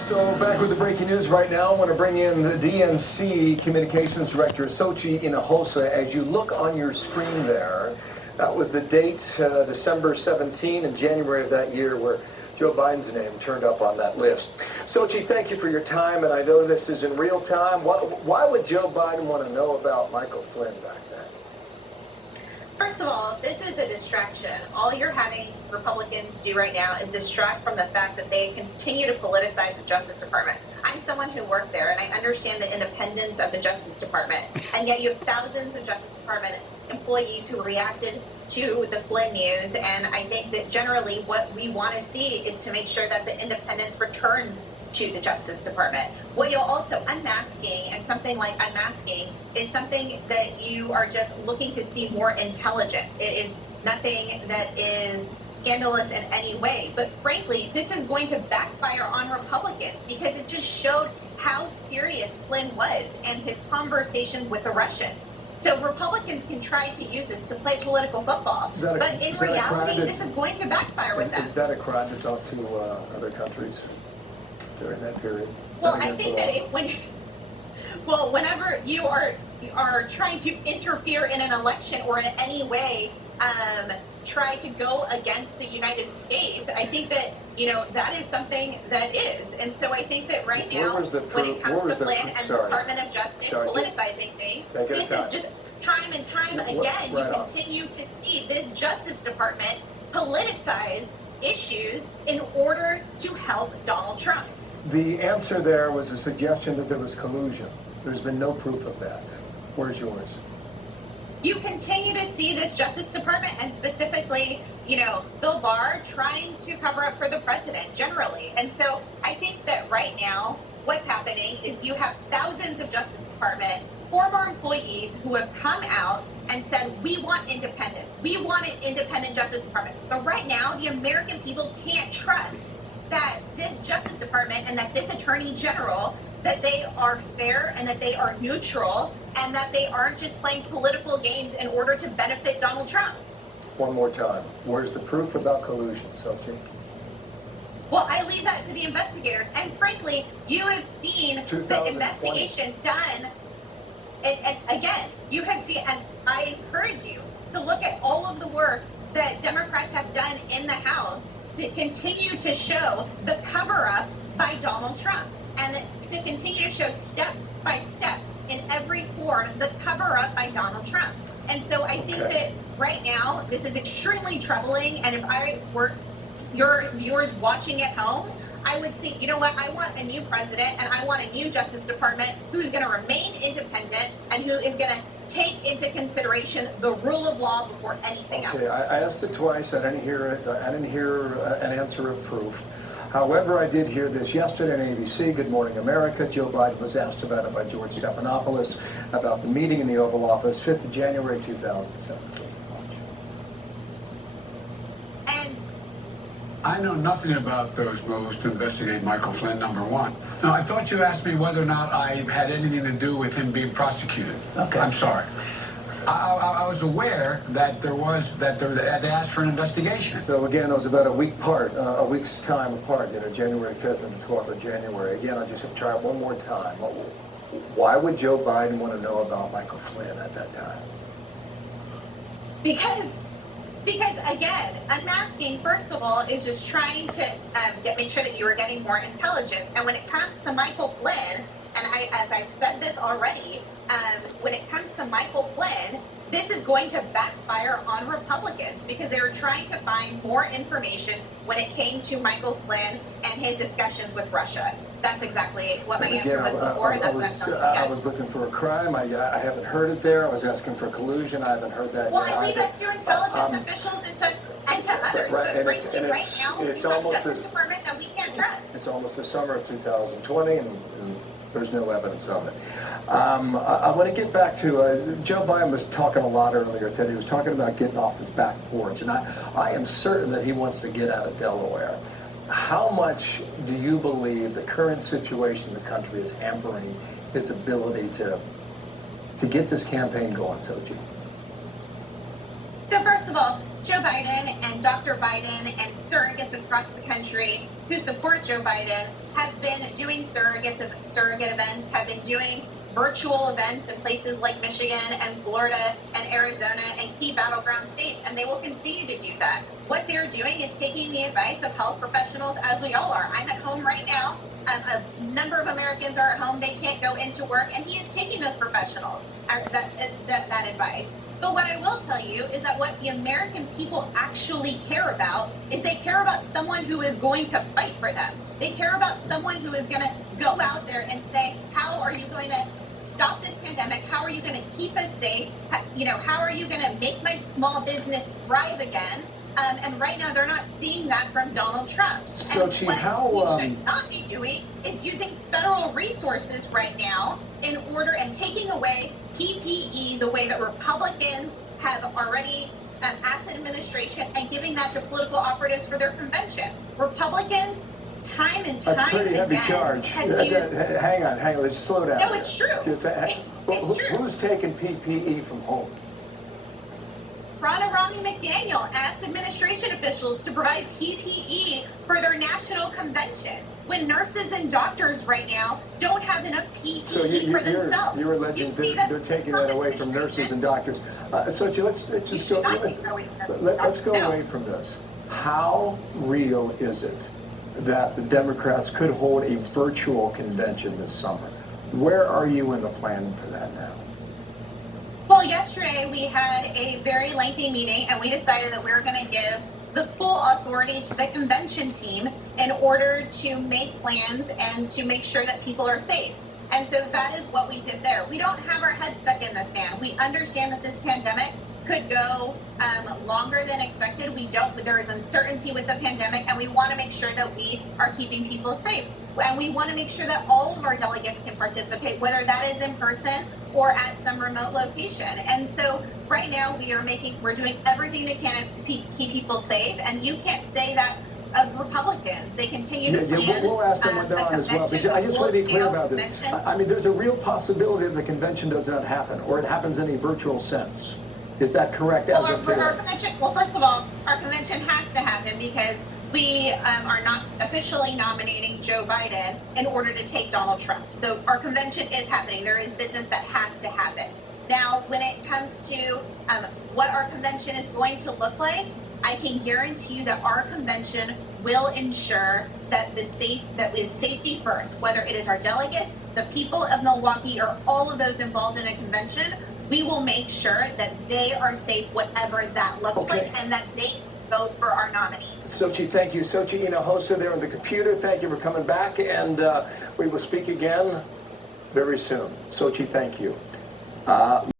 So back with the breaking news right now. I want to bring in the DNC Communications Director, Xochitl Hinojosa. As you look on your screen there, that was the date, December 17 in January of that year, where Joe Biden's name turned up on that list. Xochitl, thank you for your time, and I know this is in real time. Why would Joe Biden want to know about Michael Flynn back then? First of all, this is a distraction. All you're having Republicans do right now is distract from the fact that they continue to politicize the Justice Department. I'm someone who worked there, and I understand the independence of the Justice Department. And yet you have thousands of Justice Department employees who reacted to the Flynn news. And I think that generally what we want to see is to make sure that the independence returns to the Justice Department. What you'll also, unmasking and something like unmasking is something that you are just looking to see more intelligent. It is nothing that is scandalous in any way. But frankly, this is going to backfire on Republicans because it just showed how serious Flynn was and his conversations with the Russians. So Republicans can try to use this to play political football. But in reality, this is going to backfire with them. Is that a crime to talk to other countries during that period? Well, I think that whenever you are trying to interfere in an election or in any way try to go against the United States, I think that, that is something that is. And so I think that right now, when it comes to Flynn and the Department of Justice politicizing things, this is just time and time again, you continue to see this Justice Department politicize issues in order to help Donald Trump. The answer there was a suggestion that there was collusion. There's been no proof of that. Where's yours? You continue to see this Justice Department and specifically, Bill Barr trying to cover up for the president generally. And so I think that right now what's happening is you have thousands of Justice Department former employees who have come out and said, we want independence. We want an independent Justice Department. But right now, the American people can't trust that this Justice Department and that this Attorney General, that they are fair and that they are neutral and that they aren't just playing political games in order to benefit Donald Trump. One more time. Where's the proof about collusion, Xochitl? Well, I leave that to the investigators. And frankly, you have seen the investigation done. And again, you have seen, and I encourage you to look at all of the work that Democrats have done in the House to continue to show the cover-up by Donald Trump and to continue to show step by step in every form the cover-up by Donald Trump. And so I think that right now this is extremely troubling, and if I were your viewers watching at home, I would say, you know what, I want a new president and I want a new Justice Department who's going to remain independent and who is going to take into consideration the rule of law before anything else. I asked it twice. I didn't hear it. I didn't hear an answer of proof. However, I did hear this yesterday on ABC, Good Morning America. Joe Biden was asked about it by George Stephanopoulos about the meeting in the Oval Office, 5th of January, 2017. I know nothing about those moves to investigate Michael Flynn, number one. Now, I thought you asked me whether or not I had anything to do with him being prosecuted. Okay. I'm sorry. I was aware that they had asked for an investigation. So again, it was about a week's time apart, January 5th and the 12th of January. Again, I'll just try it one more time. Why would Joe Biden want to know about Michael Flynn at that time? Because again, unmasking, first of all, is just trying to make sure that you are getting more intelligence. And when it comes to Michael Flynn, and as I've said this already, when it comes to Michael Flynn, this is going to backfire on Republicans because they were trying to find more information when it came to Michael Flynn and his discussions with Russia. That's exactly what my answer was before. I was looking for a crime. I haven't heard it there. I was asking for collusion. I haven't heard that. Well, I leave that to intelligence officials and to others. But frankly, right now, we've got a Justice Department that we can't trust. It's almost the summer of 2020, and there's no evidence of it. I want to get back to, Joe Biden was talking a lot earlier today. He was talking about getting off his back porch, and I am certain that he wants to get out of Delaware. How much do you believe the current situation in the country is hampering his ability to get this campaign going, Xochitl? So first of all, Joe Biden and Dr. Biden and surrogates across the country who support Joe Biden have been doing surrogate events, have been doing virtual events in places like Michigan and Florida and Arizona and key battleground states, and they will continue to do that. What they're doing is taking the advice of health professionals, as we all are. I'm at home right now. A number of Americans are at home. They can't go into work, and he is taking those professionals that advice. But what I will tell you is that what the American people actually care about is they care about someone who is going to fight for them. They care about someone who is going to go out there and say, how are you going to stop this pandemic? How are you going to keep us safe? How are you going to make my small business thrive again? And right now, they're not seeing that from Donald Trump. Xochitl, what we should not be doing is using federal resources right now and taking away PPE the way that Republicans have already asked administration and giving that to political operatives for their convention. Republicans, time and time again. That's pretty heavy charge. Hang on, let's slow down. No, it's true. It's true. Who's taking PPE from home? Romney McDaniel asked administration officials to provide PPE for their national convention when nurses and doctors right now don't have enough PPE for themselves. You're alleging they're taking that away from nurses and doctors. Xochitl, let's go away from this. How real is it that the Democrats could hold a virtual convention this summer? Where are you in the planning for that now? Well, yesterday we had a very lengthy meeting, and we decided that we were going to give the full authority to the convention team in order to make plans and to make sure that people are safe. And so that is what we did there. We don't have our heads stuck in the sand. We understand that this pandemic could go longer than expected. There is uncertainty with the pandemic, and we want to make sure that we are keeping people safe. And we want to make sure that all of our delegates can participate, whether that is in person or at some remote location. And so right now we're doing everything we can to keep people safe. And you can't say that of Republicans. They continue to plan. We'll ask them what they're on as well. But I just want to be clear about this. I mean, there's a real possibility that the convention does not happen, or it happens in a virtual sense. Is that correct as of today? Well, first of all, our convention has to happen because we are not officially nominating Joe Biden in order to take Donald Trump. So our convention is happening. There is business that has to happen. Now, when it comes to what our convention is going to look like, I can guarantee you that our convention will ensure that is safety first, whether it is our delegates, the people of Milwaukee, or all of those involved in a convention. We will make sure that they are safe, whatever that looks like, and that they vote for our nominee. Xochitl, thank you. Xochitl Hinojosa there on the computer. Thank you for coming back, and we will speak again very soon. Xochitl, thank you.